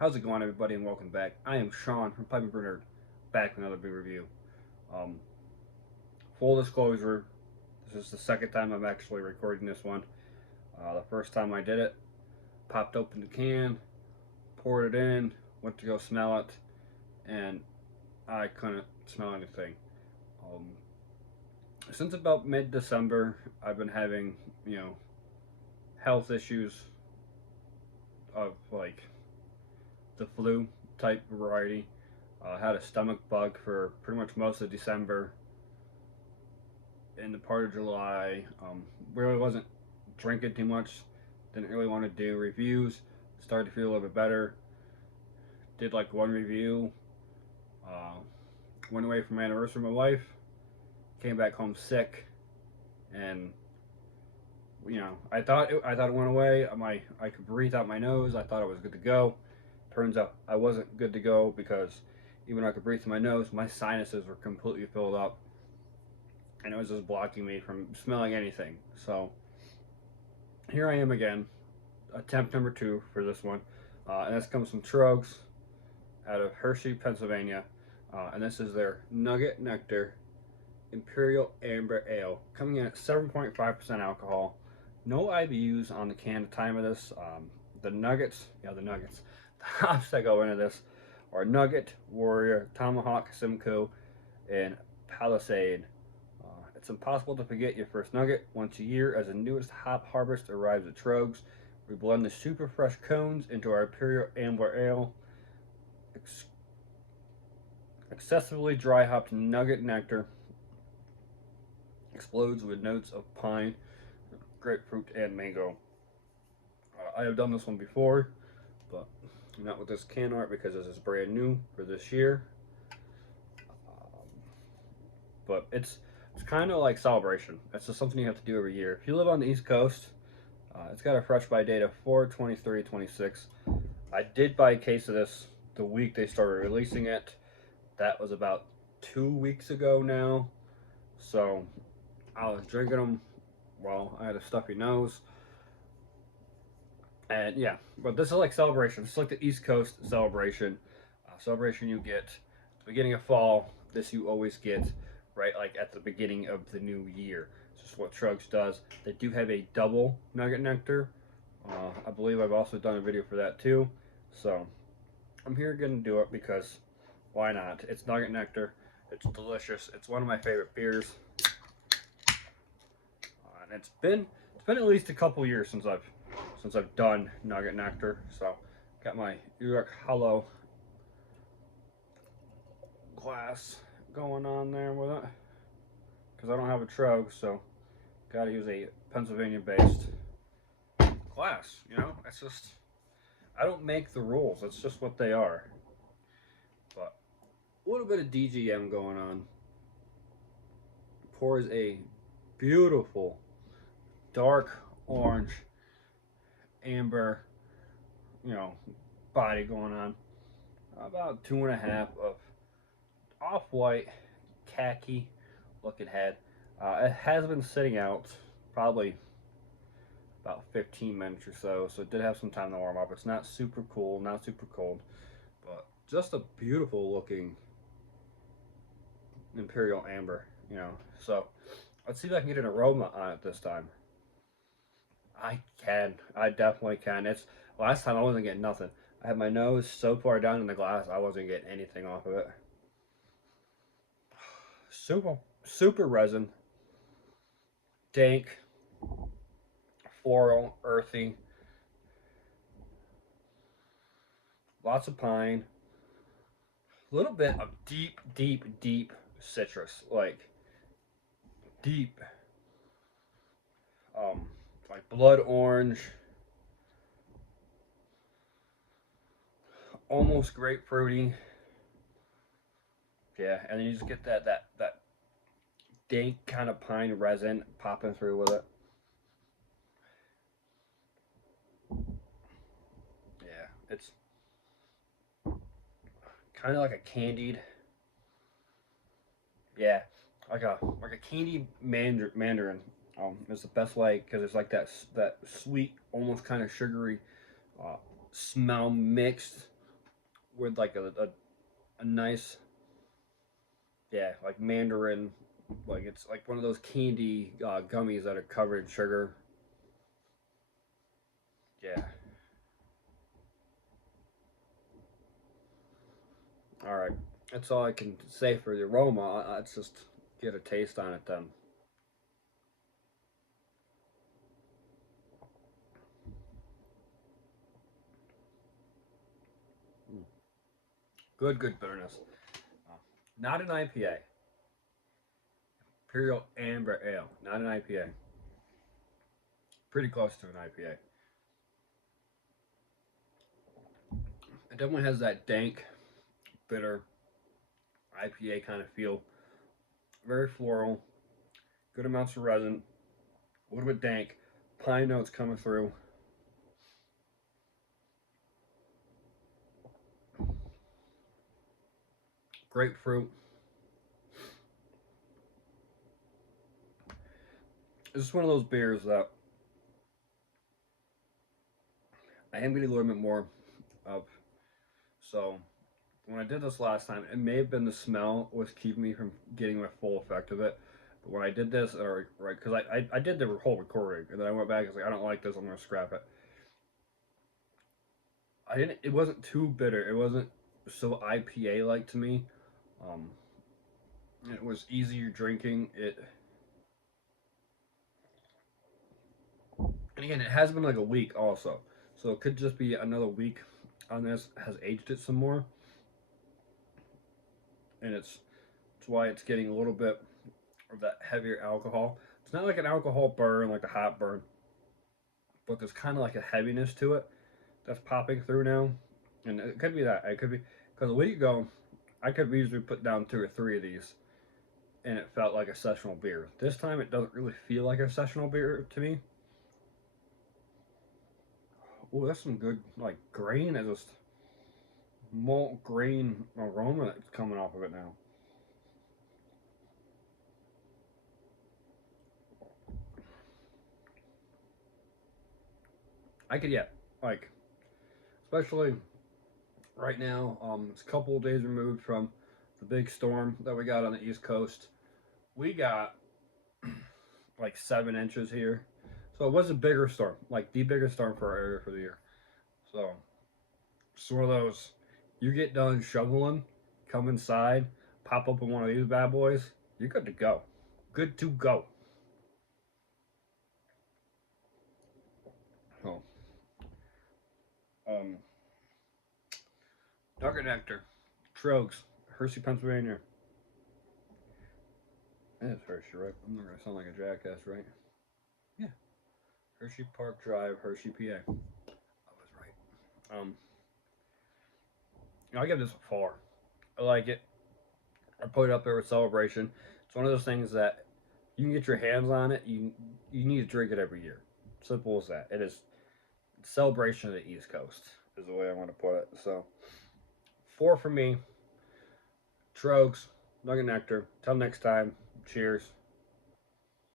How's it going, everybody, and welcome back. I am Sean from Pipe and Bernard, back with another beer review. Um, Full disclosure, this is the second time I'm actually recording this one. The first time I did it, popped open the can, poured it in, went to go smell it, and I couldn't smell anything. Um, since about mid-December, I've been having, health issues of like the flu type variety. Had a stomach bug for pretty much most of December. In the part of July, really wasn't drinking too much. Didn't really want to do reviews. Started to feel a little bit better. Did like one review. Uh, Went away for my anniversary with my wife. Came back home sick, and I thought it went away. I could breathe out my nose. I thought I was good to go. Turns out I wasn't good to go because even though I could breathe through my nose, my sinuses were completely filled up, and it was just blocking me from smelling anything. So here I am again, attempt number two for this one, and this comes from Trōegs out of Hershey, Pennsylvania, and this is their Nugget Nectar Imperial Amber Ale, coming in at 7.5% alcohol. No IBUs on the can at the time of this. The Nuggets, the Nuggets, the hops that go into this are Nugget, Warrior, Tomahawk, Simcoe, and Palisade. It's impossible to forget your first nugget once a year as the newest hop harvest arrives at Trōegs. We blend the super fresh cones into our Imperial Amber Ale. Excessively dry hopped Nugget Nectar explodes with notes of pine, grapefruit, and mango. I have done this one before, but not with this can art because this is brand new for this year. But it's kind of like celebration. It's just something you have to do every year. If you live on the East Coast, it's got a fresh by date of 4/23/26. I did buy a case of this the week they started releasing it. That was about 2 weeks ago now. So I was drinking them while I had a stuffy nose. And yeah, but this is like celebration. It's like the East Coast celebration. Celebration you get at the beginning of fall. This you always get right like at the beginning of the new year. It's just what Trōegs does. They do have a double Nugget Nectar. I believe I've also done a video for that too. So I'm here going to do it because why not? It's Nugget Nectar. It's delicious. It's one of my favorite beers. And it's been at least a couple years since I've done Nugget Nectar. So got my York Hollow glass going on there with it because I don't have a Trōegs, so got to use a Pennsylvania-based glass. It's just I don't make the rules. It's just what they are. But a little bit of DGM going on. Pours a beautiful dark orange amber, you know, body going on. About 2.5 of off-white khaki looking head. It has been sitting out probably about 15 minutes or so it did have some time to warm up. It's not super cool, not super cold, but just a beautiful looking Imperial Amber. So let's see if I can get an aroma on it this time. I can. I definitely can. It's last time I wasn't getting nothing. I had my nose so far down in the glass I wasn't getting anything off of it. Super resin, dank, floral, earthy, lots of pine, a little bit of deep citrus, like deep, like blood orange, almost grapefruity. Yeah, and then you just get that dank kind of pine resin popping through with it. Yeah, it's kind of like a candied. Yeah, like a candied mandarin. Is the best way because it's like that sweet, almost kind of sugary smell mixed with like a nice, yeah, like mandarin, like it's like one of those candy gummies that are covered in sugar. Yeah. All right. That's all I can say for the aroma. Let's just get a taste on it then. Mm. Good, good bitterness. Uh, Not an IPA. Imperial Amber Ale. Not an IPA. Pretty close to an IPA. It definitely has that dank, bitter IPA kind of feel. Very floral. Good amounts of resin. A little bit dank. Pine notes coming through. Grapefruit. This is one of those beers that I am getting a little bit more of. So when I did this last time, it may have been the smell was keeping me from getting my full effect of it. But when I did this, or right, because I did the whole recording, and then I went back and was like, I don't like this, I'm gonna scrap it. I didn't. It wasn't too bitter. It wasn't so IPA like to me. Um, it was easier drinking. And again, it has been like a week also, so it could just be another week on this has aged it some more, and it's why it's getting a little bit of that heavier alcohol. It's not like an alcohol burn, like a hot burn, but there's kind of like a heaviness to it that's popping through now, and it could be that. It could be because a week ago, I could easily put down 2 or 3 of these, and it felt like a sessional beer. This time, it doesn't really feel like a sessional beer to me. Oh, that's some good like grain. It's just malt grain aroma that's coming off of it now. I could, yeah, like especially right now. It's a couple of days removed from the big storm that we got on the East Coast. We got like 7 inches here, so it was a bigger storm, like the biggest storm for our area for the year. So it's one of those. You get done shoveling, come inside, pop up in one of these bad boys, you're good to go. Good to go. So, um, Nugget Nectar, Trōegs, Hershey, Pennsylvania. That's Hershey, right? I'm not gonna sound like a jackass, right? Yeah. Hershey Park Drive, Hershey, PA. I was right. I give this a 4. I like it. I put it up there with Celebration. It's one of those things that you can get your hands on it. You need to drink it every year. Simple as that. It is Celebration of the East Coast is the way I want to put it. So 4 for me. Trōegs, Nugget Nectar. Till next time. Cheers.